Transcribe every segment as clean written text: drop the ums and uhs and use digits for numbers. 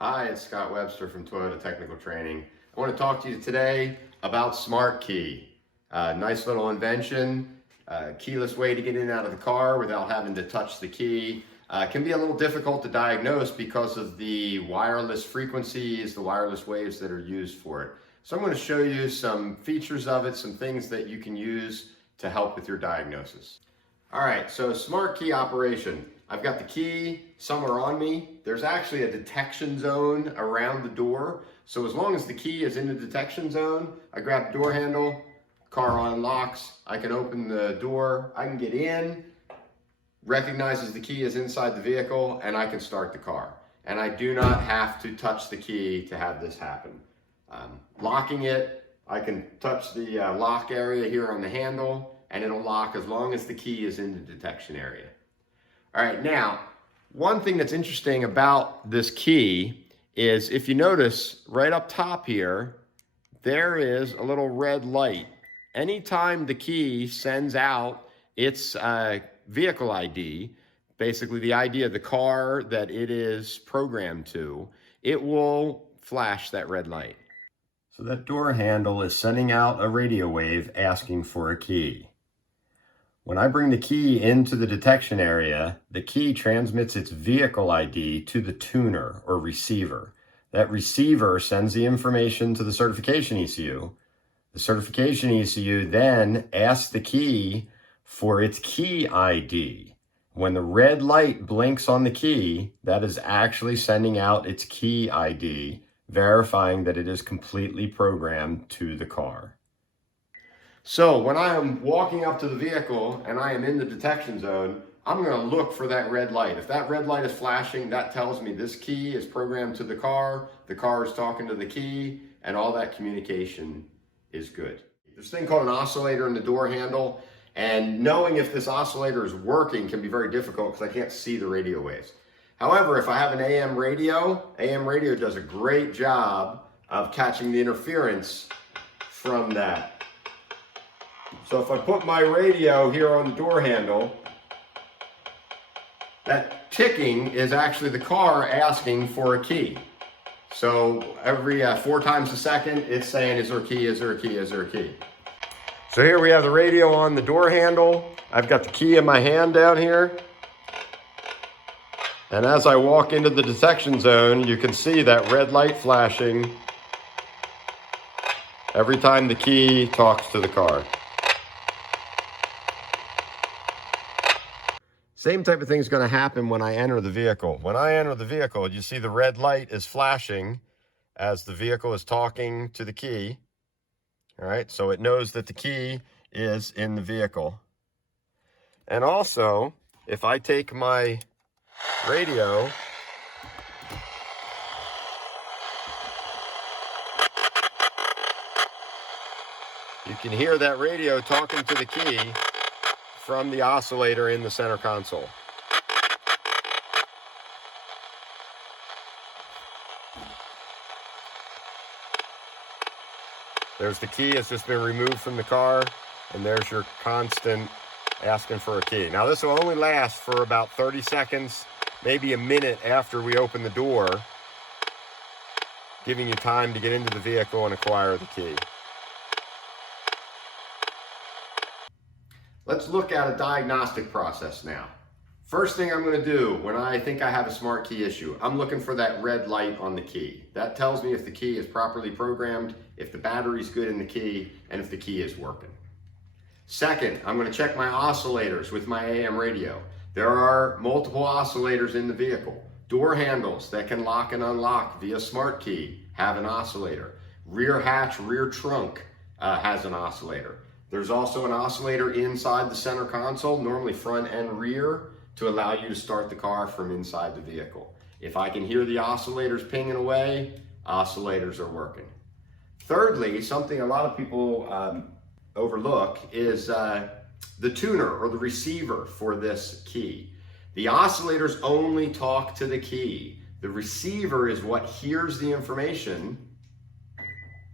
Hi, it's Scott Webster from Toyota Technical Training. I want to talk to you today about Smart Key. Nice little invention, keyless way to get in and out of the car without having to touch the key. Can be a little difficult to diagnose because of the wireless frequencies, the wireless waves that are used for it. So I'm going to show you some features of it, some things that you can use to help with your diagnosis. All right, so Smart Key operation. I've got the key somewhere on me. There's actually a detection zone around the door. So as long as the key is in the detection zone, I grab the door handle, car unlocks, I can open the door, I can get in, recognizes the key is inside the vehicle, and I can start the car. And I do not have to touch the key to have this happen. Locking it, I can touch the lock area here on the handle, and it'll lock as long as the key is in the detection area. All right, now, one thing that's interesting about this key is if you notice right up top here, there is a little red light. Anytime the key sends out its vehicle ID, basically the ID of the car that it is programmed to, it will flash that red light. So that door handle is sending out a radio wave asking for a key. When I bring the key into the detection area, the key transmits its vehicle ID to the tuner or receiver. That receiver sends the information to the certification ECU. The certification ECU then asks the key for its key ID. When the red light blinks on the key, that is actually sending out its key ID, verifying that it is completely programmed to the car. So when I am walking up to the vehicle and I am in the detection zone, I'm going to look for that red light. If that red light is flashing, that tells me this key is programmed to the car is talking to the key, and all that communication is good. There's a thing called an oscillator in the door handle, and knowing if this oscillator is working can be very difficult because I can't see the radio waves. However, if I have an AM radio does a great job of catching the interference from that. So if I put my radio here on the door handle, that ticking is actually the car asking for a key. So every 4 times a second, it's saying, is there a key, is there a key, is there a key? So here we have the radio on the door handle. I've got the key in my hand down here. And as I walk into the detection zone, you can see that red light flashing every time the key talks to the car. Same type of thing is going to happen when I enter the vehicle. When I enter the vehicle, you see the red light is flashing as the vehicle is talking to the key. All right, so it knows that the key is in the vehicle. And also, if I take my radio you can hear that radio talking to the key from the oscillator in the center console. There's the key, it's just been removed from the car, and there's your constant asking for a key. Now this will only last for about 30 seconds, maybe a minute after we open the door, giving you time to get into the vehicle and acquire the key. Let's look at a diagnostic process now. First thing I'm going to do when I think I have a smart key issue, I'm looking for that red light on the key. That tells me if the key is properly programmed, if the battery's good in the key, and if the key is working. Second, I'm going to check my oscillators with my AM radio. There are multiple oscillators in the vehicle. Door handles that can lock and unlock via smart key have an oscillator. Rear hatch, rear trunk has an oscillator. There's also an oscillator inside the center console, normally front and rear, to allow you to start the car from inside the vehicle. If I can hear the oscillators pinging away, oscillators are working. Thirdly, something a lot of people overlook is the tuner or the receiver for this key. The oscillators only talk to the key. The receiver is what hears the information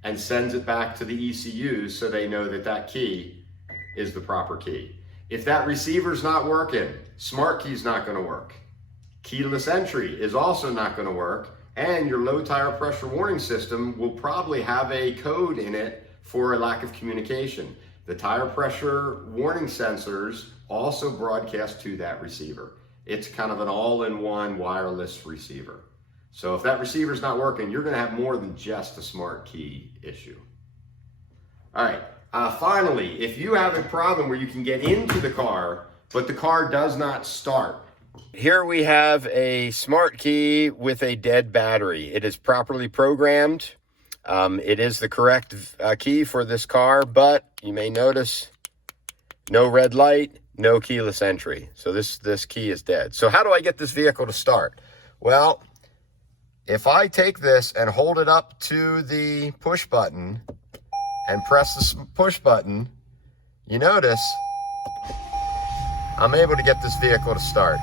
and sends it back to the ECUs so they know that that key is the proper key. If that receiver's not working, smart key's not going to work. Keyless entry is also not going to work, And your low tire pressure warning system will probably have a code in it for a lack of communication. The tire pressure warning sensors also broadcast to that receiver. It's kind of an all-in-one wireless receiver. So if that receiver's not working, you're gonna have more than just a smart key issue. All right, finally, if you have a problem where you can get into the car, but the car does not start. Here we have a smart key with a dead battery. It is properly programmed. It is the correct key for this car, but you may notice no red light, no keyless entry. So this key is dead. So how do I get this vehicle to start? Well, if I take this and hold it up to the push button and press the push button, you notice I'm able to get this vehicle to start.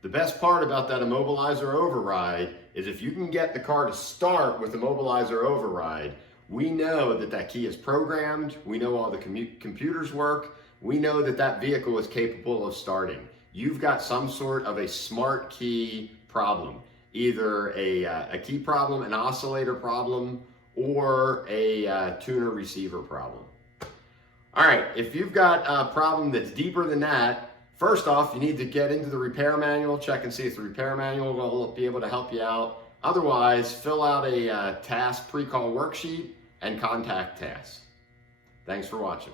The best part about that immobilizer override is if you can get the car to start with immobilizer override, we know that that key is programmed, we know all the computers work, we know that that vehicle is capable of starting. You've got some sort of a smart key problem, either a key problem, an oscillator problem, or a tuner receiver problem. All right, if you've got a problem that's deeper than that, first off, you need to get into the repair manual, check and see if the repair manual will be able to help you out. Otherwise, fill out a task pre-call worksheet and contact tasks. Thanks for watching.